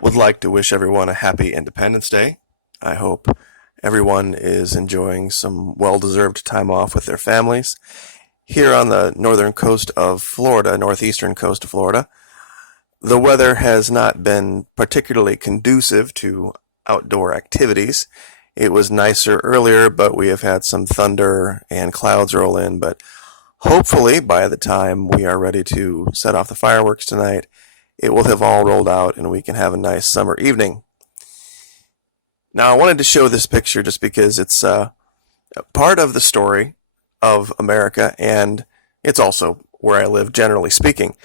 Would like to wish everyone a happy Independence Day. I hope everyone is enjoying some well-deserved time off with their families. Here on the northern coast of Florida, northeastern coast of Florida, the weather has not been particularly conducive to outdoor activities. It was nicer earlier, but we have had some thunder and clouds roll in. But hopefully, by the time we are ready to set off the fireworks tonight, it will have all rolled out and we can have a nice summer evening. Now, I wanted to show this picture just because it's part of the story of America, and it's also where I live, generally speaking.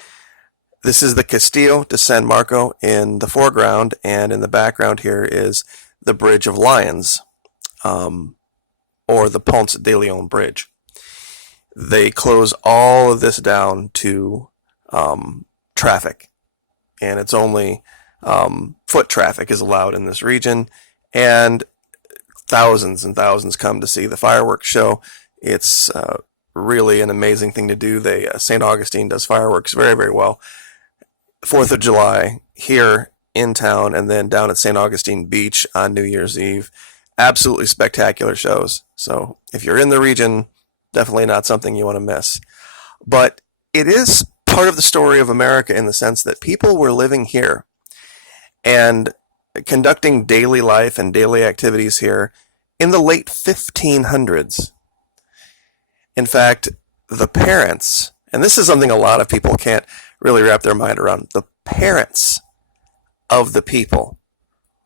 This is the Castillo de San Marco in the foreground, and in the background here is the Bridge of Lions, or the Ponce de Leon Bridge. They close all of this down to traffic, and it's only foot traffic is allowed in this region, and thousands and thousands come to see the fireworks show. It's really an amazing thing to do. St. Augustine does fireworks very, very well. 4th of July here in town, and then down at St. Augustine Beach on New Year's Eve. Absolutely spectacular shows. So if you're in the region, definitely not something you want to miss. But it is part of the story of America in the sense that people were living here and conducting daily life and daily activities here in the late 1500s. In fact, the parents, and this is something a lot of people can't really wrap their mind around, the parents of the people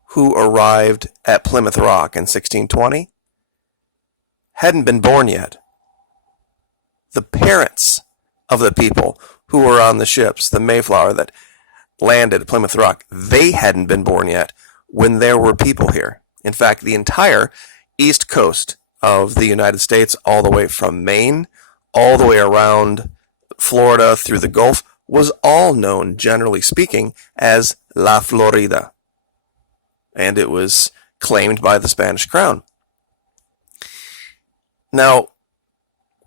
who arrived at Plymouth Rock in 1620 hadn't been born yet. The parents of the people who were on the ships, the Mayflower that landed at Plymouth Rock, they hadn't been born yet when there were people here. In fact, the entire east coast of the United States, all the way from Maine, all the way around Florida through the Gulf, was all known, generally speaking, as La Florida. And it was claimed by the Spanish crown. Now,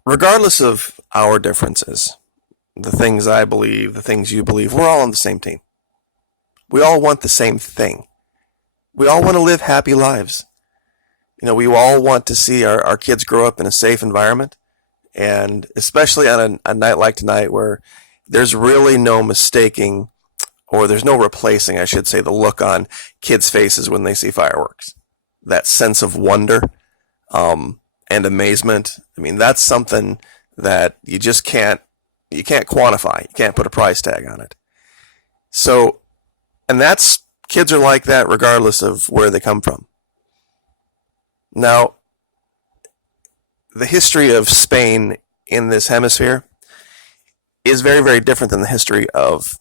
regardless of our differences, the things I believe, the things you believe, we're all on the same team. We all want the same thing. We all want to live happy lives. We all want to see our kids grow up in a safe environment, and especially on a night like tonight where there's really no mistaking, or there's no replacing, I should say, the look on kids' faces when they see fireworks. That sense of wonder and amazement. That's something that you just can't quantify. You can't put a price tag on it. So, and kids are like that regardless of where they come from. Now, the history of Spain in this hemisphere is very, very different than the history of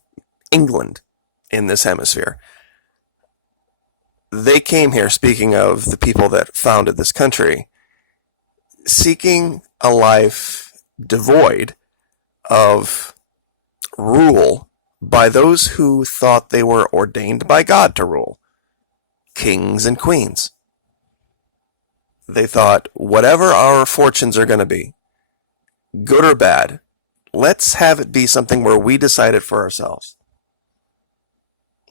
England in this hemisphere. They came here, speaking of the people that founded this country, seeking a life devoid of rule by those who thought they were ordained by God to rule, kings and queens. They thought, whatever our fortunes are going to be, good or bad, let's have it be something where we decide it for ourselves.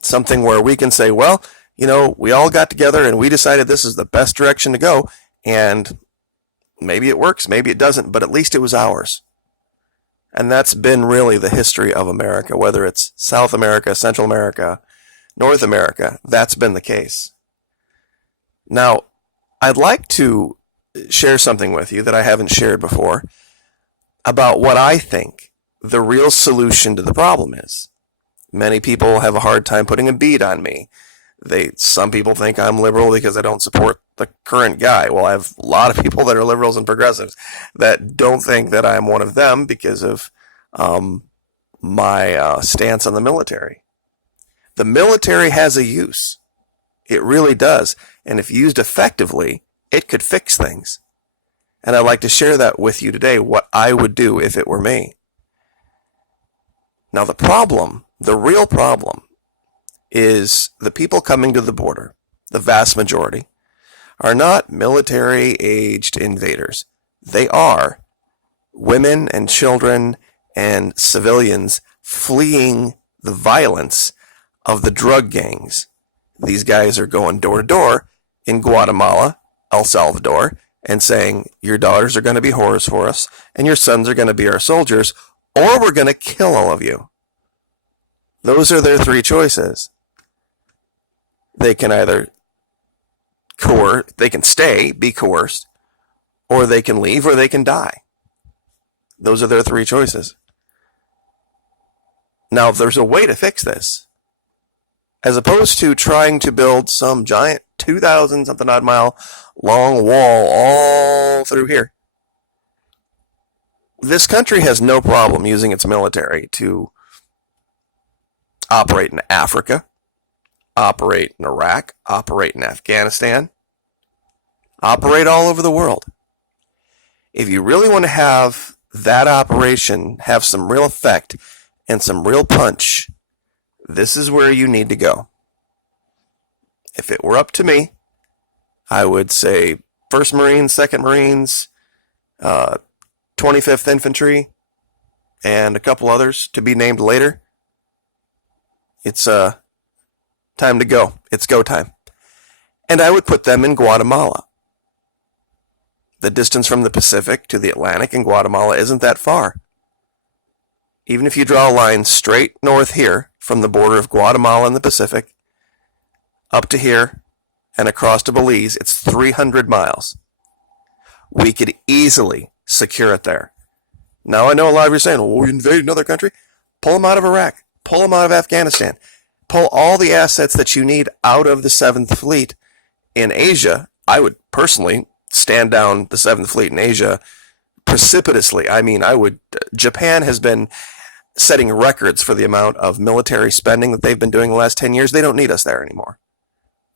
Something where we can say, well, we all got together and we decided this is the best direction to go, and maybe it works, maybe it doesn't, but at least it was ours. And that's been really the history of America, whether it's South America, Central America, North America, that's been the case. Now, I'd like to share something with you that I haven't shared before about what I think the real solution to the problem is. Many people have a hard time putting a bead on me. Some people think I'm liberal because I don't support the current guy. Well, I have a lot of people that are liberals and progressives that don't think that I'm one of them because of my stance on the military. The military has a use. It really does. And if used effectively, it could fix things. And I'd like to share that with you today, what I would do if it were me. Now, the real problem, is the people coming to the border, the vast majority, are not military-aged invaders. They are women and children and civilians fleeing the violence of the drug gangs These guys are going door to door in Guatemala, El Salvador, and saying, your daughters are going to be whores for us, and your sons are going to be our soldiers, or we're going to kill all of you. Those are their three choices. They can either they can stay, be coerced, or they can leave, or they can die. Those are their three choices. Now, if there's a way to fix this, as opposed to trying to build some giant 2,000 something odd mile long wall all through here, this country has no problem using its military to operate in Africa, operate in Iraq, operate in Afghanistan, operate all over the world. If you really want to have that operation have some real effect and some real punch, this is where you need to go. If it were up to me, I would say 1st Marines, 2nd Marines, 25th Infantry, and a couple others to be named later. It's time to go. It's go time. And I would put them in Guatemala. The distance from the Pacific to the Atlantic in Guatemala isn't that far. Even if you draw a line straight north here from the border of Guatemala and the Pacific, up to here and across to Belize, it's 300 miles. We could easily secure it there. Now I know a lot of you are saying, well, we invade another country. Pull them out of Iraq. Pull them out of Afghanistan. Pull all the assets that you need out of the 7th Fleet in Asia. I would personally stand down the 7th Fleet in Asia precipitously. I mean, Japan has been setting records for the amount of military spending that they've been doing the last 10 years. They don't need us there anymore.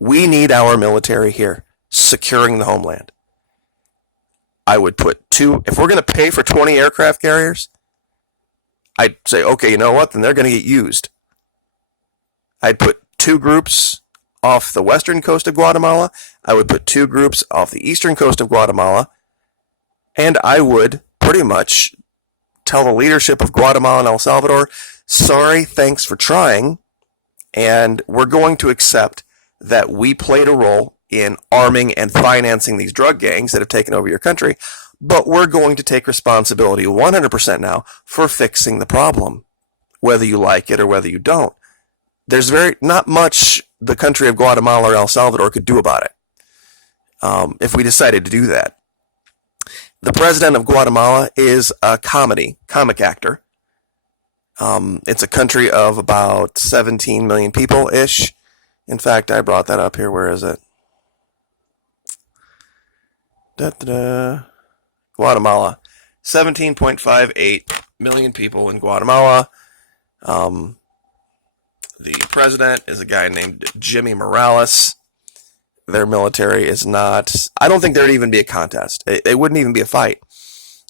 We need our military here, securing the homeland. I would put if we're going to pay for 20 aircraft carriers, I'd say, okay, you know what? Then they're going to get used. I'd put 2 groups off the western coast of Guatemala. I would put 2 groups off the eastern coast of Guatemala. And I would pretty much tell the leadership of Guatemala and El Salvador, sorry, thanks for trying, and we're going to accept that we played a role in arming and financing these drug gangs that have taken over your country, but we're going to take responsibility 100% now for fixing the problem, whether you like it or whether you don't. There's not much the country of Guatemala or El Salvador could do about it if we decided to do that. The president of Guatemala is a comic actor. It's a country of about 17 million people-ish. In fact, I brought that up here. Where is it? Guatemala. 17.58 million people in Guatemala. The president is a guy named Jimmy Morales. Their military is not... I don't think there'd even be a contest. It wouldn't even be a fight.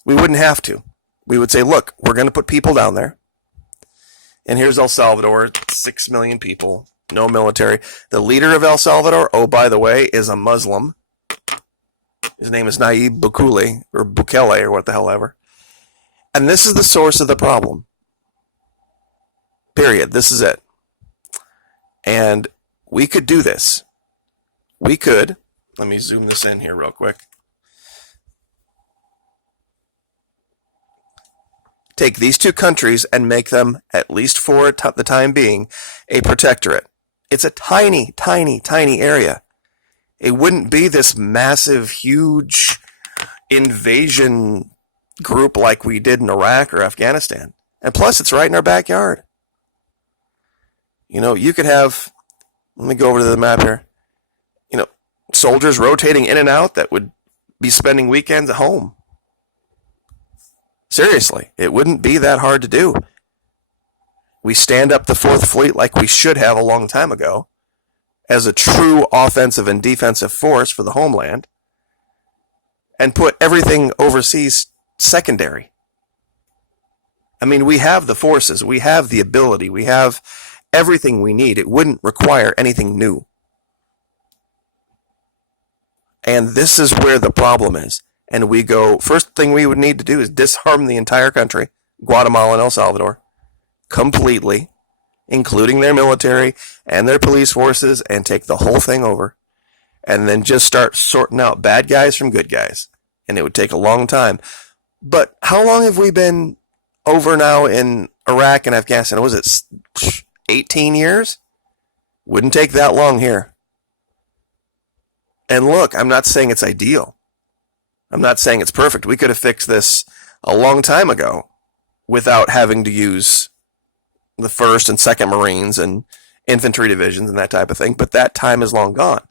We wouldn't have to. We would say, look, we're going to put people down there. And here's El Salvador, 6 million people, no military. The leader of El Salvador, oh, by the way, is a Muslim. His name is Nayib Bukele, or Bukele, or what the hell ever. And this is the source of the problem. Period. This is it. And we could do this. We could, let me zoom this in here real quick. Take these 2 countries and make them, at least for the time being, a protectorate. It's a tiny, tiny, tiny area. It wouldn't be this massive, huge invasion group like we did in Iraq or Afghanistan. And plus, it's right in our backyard. You know, you could have, let me go over to the map here. You know, soldiers rotating in and out that would be spending weekends at home. Seriously, it wouldn't be that hard to do. We stand up the 4th Fleet like we should have a long time ago as a true offensive and defensive force for the homeland and put everything overseas secondary. I mean, we have the forces, we have the ability, we have everything we need. It wouldn't require anything new. And this is where the problem is. And we go, first thing we would need to do is disarm the entire country, Guatemala and El Salvador, completely. including their military and their police forces, and take the whole thing over. And then just start sorting out bad guys from good guys. And it would take a long time. But how long have we been over now in Iraq and Afghanistan? Was it 18 years? Wouldn't take that long here. And look, I'm not saying it's ideal. I'm not saying it's perfect. We could have fixed this a long time ago without having to use the 1st and 2nd Marines and infantry divisions and that type of thing. But that time is long gone.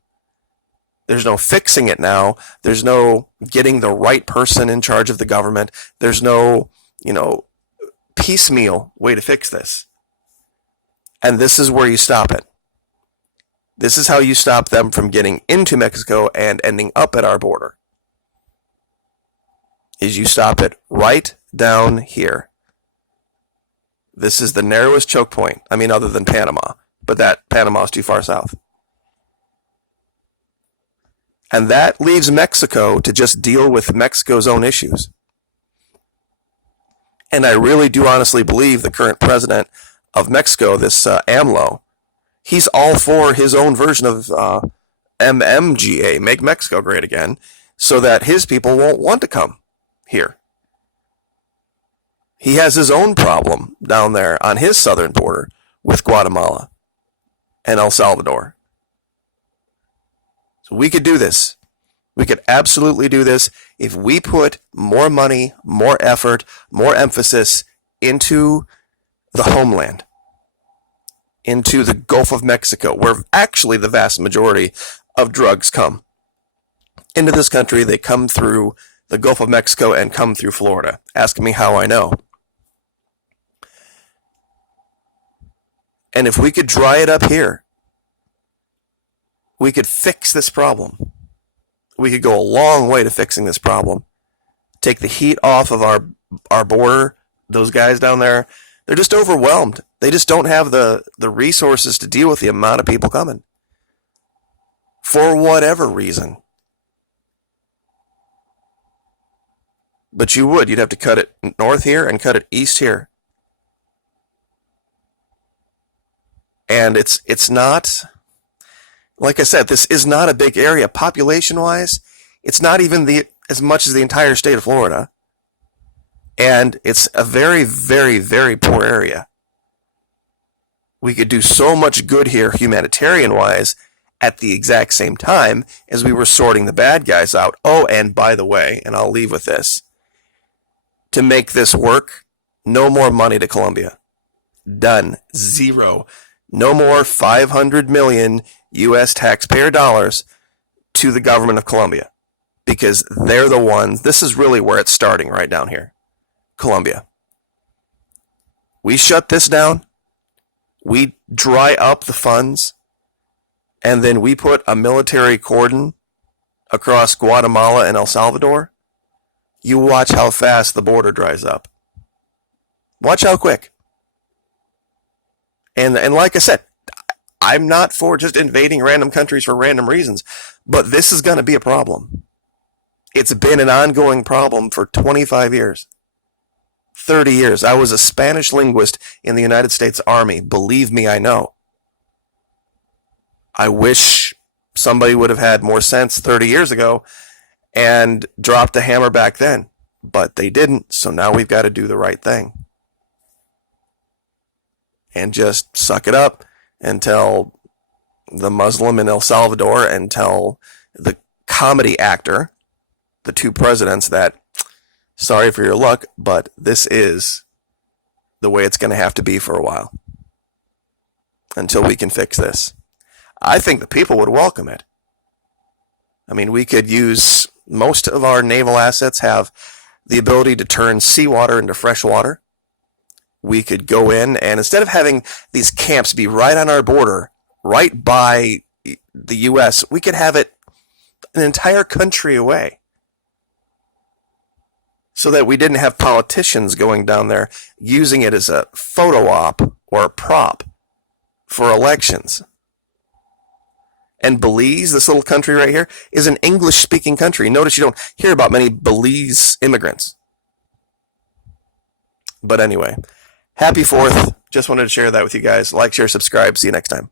There's no fixing it now. There's no getting the right person in charge of the government. There's no, piecemeal way to fix this. And this is where you stop it. This is how you stop them from getting into Mexico and ending up at our border. Is you stop it right down here. This is the narrowest choke point. I mean, other than Panama. But that Panama is too far south. And that leaves Mexico to just deal with Mexico's own issues. And I really do honestly believe the current president of Mexico, this AMLO, he's all for his own version of MMGA, Make Mexico Great Again, so that his people won't want to come here. He has his own problem down there on his southern border with Guatemala and El Salvador. So we could do this. We could absolutely do this if we put more money, more effort, more emphasis into the homeland, into the Gulf of Mexico, where actually the vast majority of drugs come. Into this country, they come through the Gulf of Mexico and come through Florida. Ask me how I know. And if we could dry it up here, we could fix this problem. We could go a long way to fixing this problem. Take the heat off of our border. Those guys down there, they're just overwhelmed. They just don't have the resources to deal with the amount of people coming. For whatever reason. But you'd have to cut it north here and cut it east here. And it's not, like I said, this is not a big area population-wise. It's not even as much as the entire state of Florida. And it's a very, very, very poor area. We could do so much good here humanitarian-wise at the exact same time as we were sorting the bad guys out. Oh, and by the way, and I'll leave with this, to make this work, no more money to Colombia. Done. Zero. No more 500 million U.S. taxpayer dollars to the government of Colombia, because they're the ones. This is really where it's starting right down here. Colombia. We shut this down. We dry up the funds, and then we put a military cordon across Guatemala and El Salvador. You watch how fast the border dries up. Watch how quick. And like I said, I'm not for just invading random countries for random reasons, but this is going to be a problem. It's been an ongoing problem for 25 years, 30 years. I was a Spanish linguist in the United States Army. Believe me, I know. I wish somebody would have had more sense 30 years ago and dropped the hammer back then, but they didn't, so now we've got to do the right thing. And just suck it up and tell the Muslim in El Salvador and tell the comedy actor, the two presidents, that sorry for your luck, but this is the way it's going to have to be for a while until we can fix this. I think the people would welcome it. I mean, we could use, most of our naval assets have the ability to turn seawater into fresh water. We could go in, and instead of having these camps be right on our border, right by the U.S., we could have it an entire country away. So that we didn't have politicians going down there using it as a photo op or a prop for elections. And Belize, this little country right here, is an English-speaking country. Notice you don't hear about many Belize immigrants. But anyway, happy 4th, just wanted to share that with you guys. Like, share, subscribe. See you next time.